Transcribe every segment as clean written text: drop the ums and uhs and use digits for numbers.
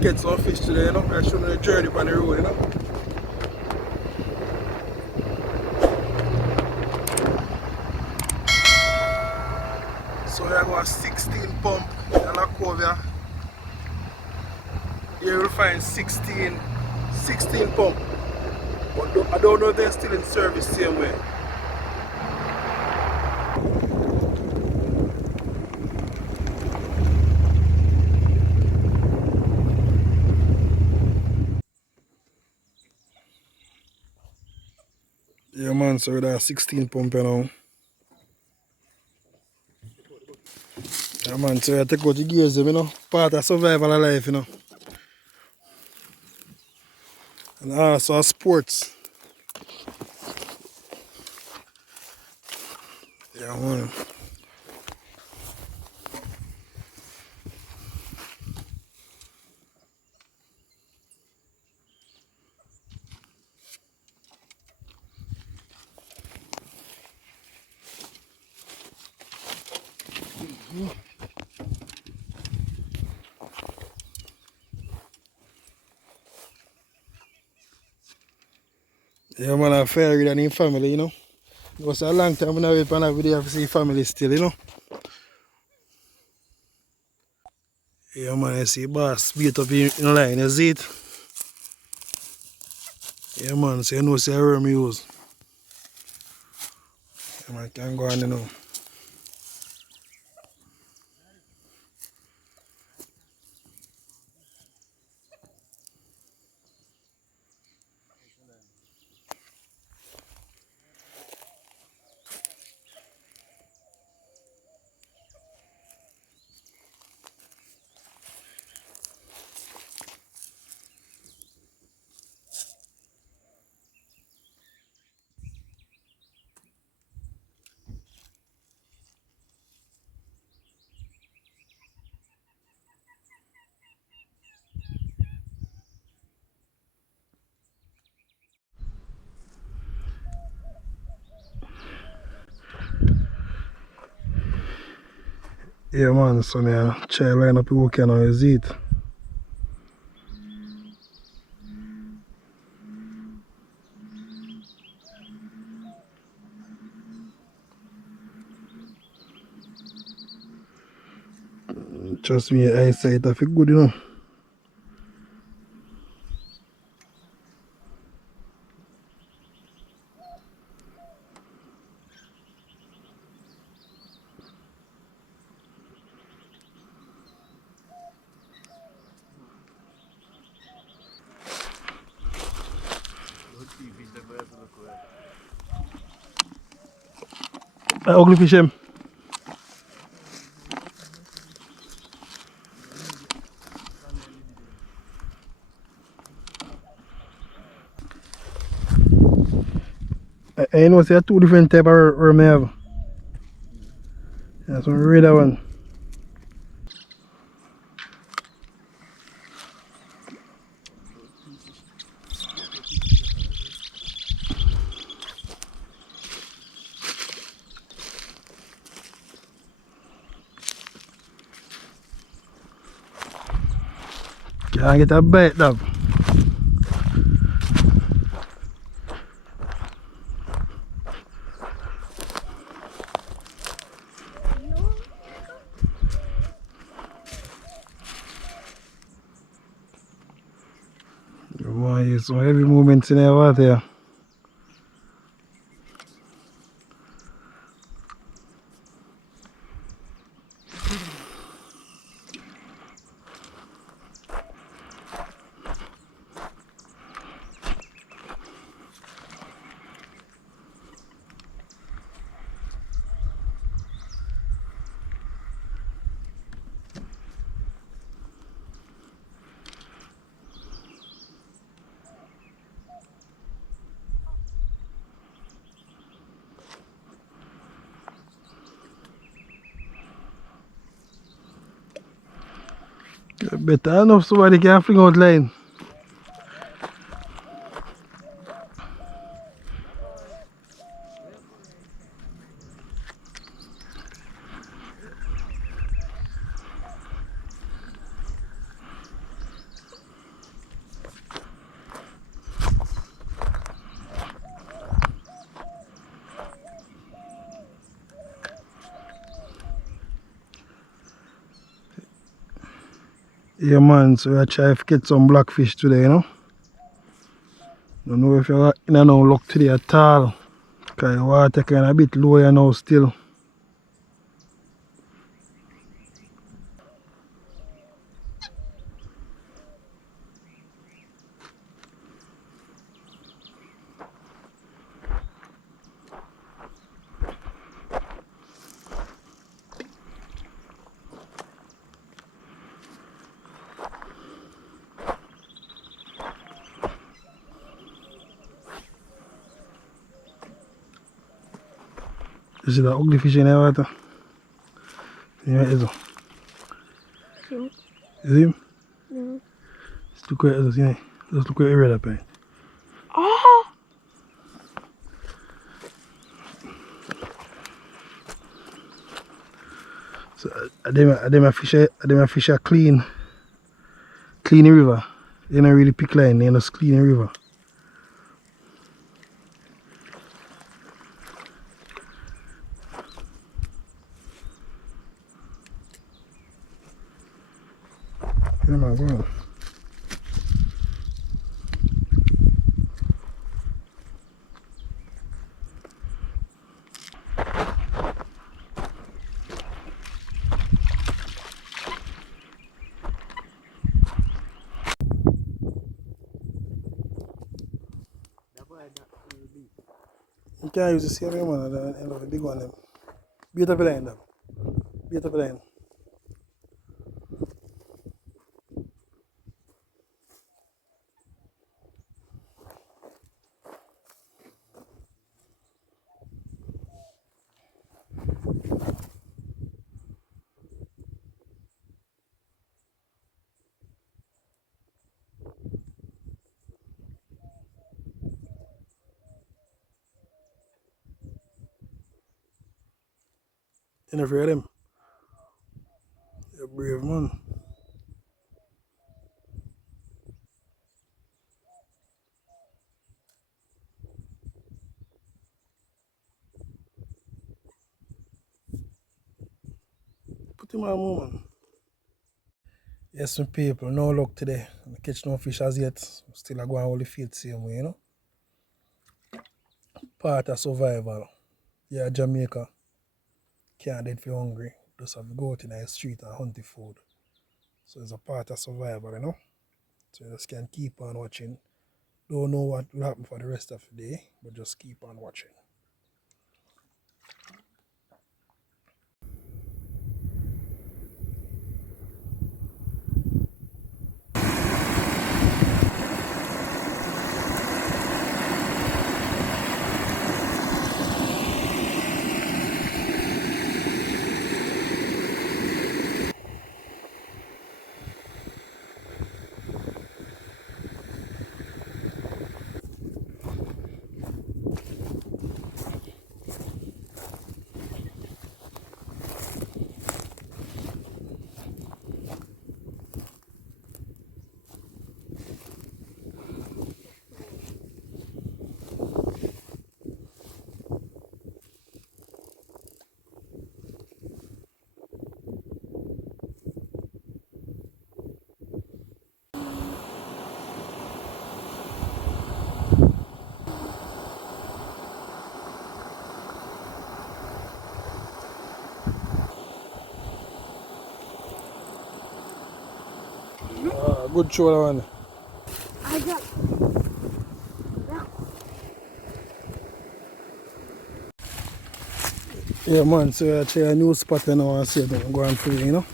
catch some fish today, you know. I showing you the journey on the road, you know. So we are going 16 pump in Lacovia. Here you will find 16 pump. But I don't know if they're still in service same way. Yeah man, so that's 16 pump you know. Yeah man, so I take out the gears you know. Part of survival of life, you know. And also sports. Yeah man. Yeah man, I'm fair than in family, you know. It was a long time when I wait for a video to see family still, you know. Yeah man, I see boss beat up in line, you see it? Yeah man, so you know see I worm use. Yeah man, can go on you know. Yeah man, so me try line up the work now, you see it? Trust me, eyesight I feel good, you know. Ugly fish him. I know say two different type of worm I have. Yeah, so I read that one. Can't get a bite dog. Boy, use some heavy movements in the water. Better enough somebody can fling out line. Yeah man, so I try to get some blackfish today, you know. Don't know if you're in no luck today at all. Because the water kind of a bit lower now still. You see that ugly fish in the water? Yeah, it is. No. You see him? No. Just look where it is, you know. Just look where it red up in. Oh! So I them fish are clean the river. They don't really pick line, they just clean the river. Yeah man, go on. You can't use the same one and then the big one them. Beautiful line them. Beautiful line. You never heard them. You're a brave man. Put him on man. Yes, my people, no luck today. I catch no fish as yet. Still I go and hold the field same way, you know. Part of survival. Yeah, Jamaica. Can't dead for hungry. Just have to go out in the street and hunt the food. So it's a part of survival, you know. So you just can keep on watching. Don't know what will happen for the rest of the day, but just keep on watching. Good show that one. I got. Yeah man, so I try a new spot and I want to see it and go and free, you know.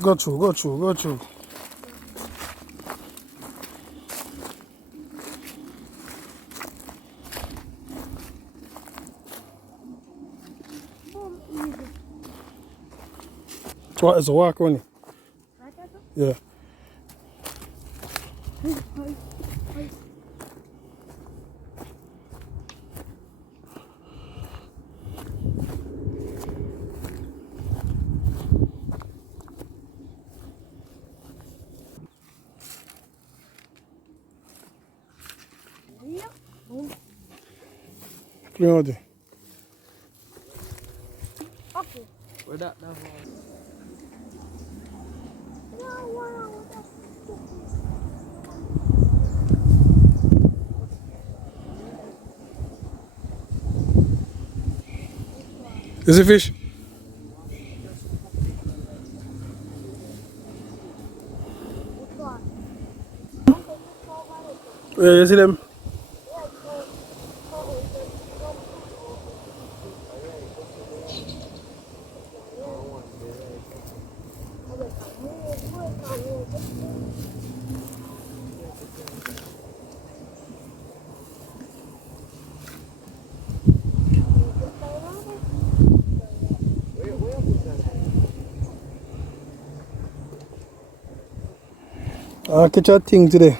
Go through, go through, go through. So it's a walk on it. Right, Yeah. Clean out there. Okay. Where that was? Is it fish? Yeah, you see them? I catch a thing today.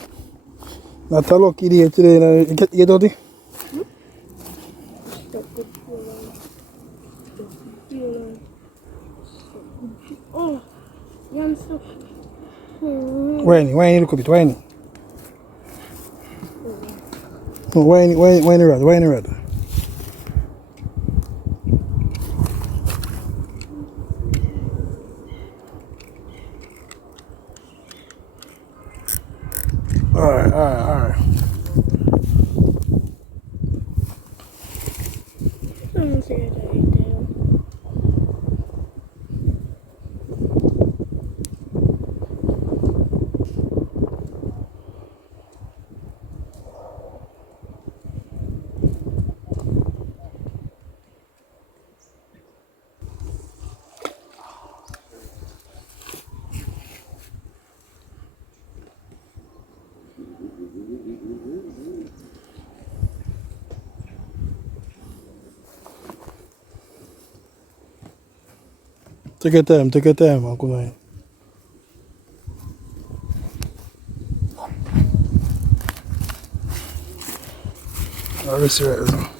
Not a lucky day today. You get dirty? Oh, yeah, I'm so. Whiny, look a bit, whiny. No, whiny red. Alright. I'm scared of it. Take your time, Uncle Nine. I'll see right.